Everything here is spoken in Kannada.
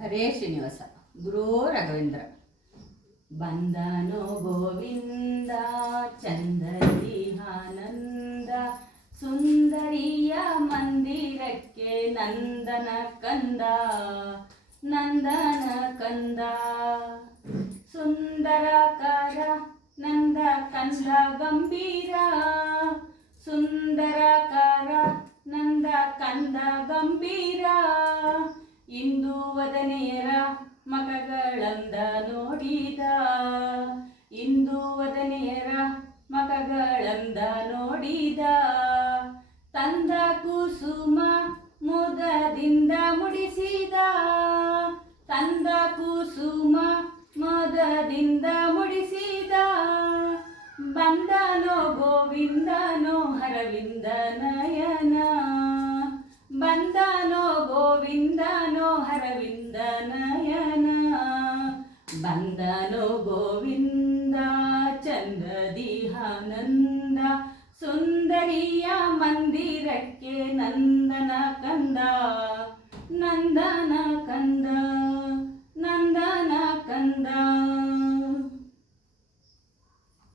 ಹರೇ ಶ್ರೀನಿವಾಸ ಗುರು ರಾಘವೇಂದ್ರ. ಬಂದನೋ ಗೋವಿಂದ ಚಂದರಿ ಆನಂದ, ಸುಂದರಿಯ ಮಂದಿರಕ್ಕೆ ನಂದನ ಕಂದ, ನಂದನ ಕಂದ. ಸುಂದರಕಾರ ನಂದ ಕಂದ ಗಂಭೀರ, ಸುಂದರಕಾರ ನಂದ ಕಂದ ಗಂಭೀರ. ಇಂದು ವದನೆಯರ ಮಖಗಳಂದ ನೋಡಿದ, ಇಂದು ವದನೆಯರ ಮಖಗಳಂದ ನೋಡಿದ. ತಂದ ಕುಸುಮ ಮುದದಿಂದ ಮುಡಿಸಿದ, ತಂದ ಕುಸುಮ ಮುದದಿಂದ ಮುಡಿಸಿದ. ಬಂದನೋ ಗೋವಿಂದನೋ ಹರವಿಂದ ನಯನ, ಬಂದನೋ ಗೋವಿಂದನೋ ಹರವಿಂದ ನಯನ. ಬಂದನೋ ಗೋವಿಂದ ಚಂದದಿ ಆನಂದ, ಸುಂದರಿಯ ಮಂದಿರಕ್ಕೆ ನಂದನ ಕಂದ, ನಂದನ ಕಂದ.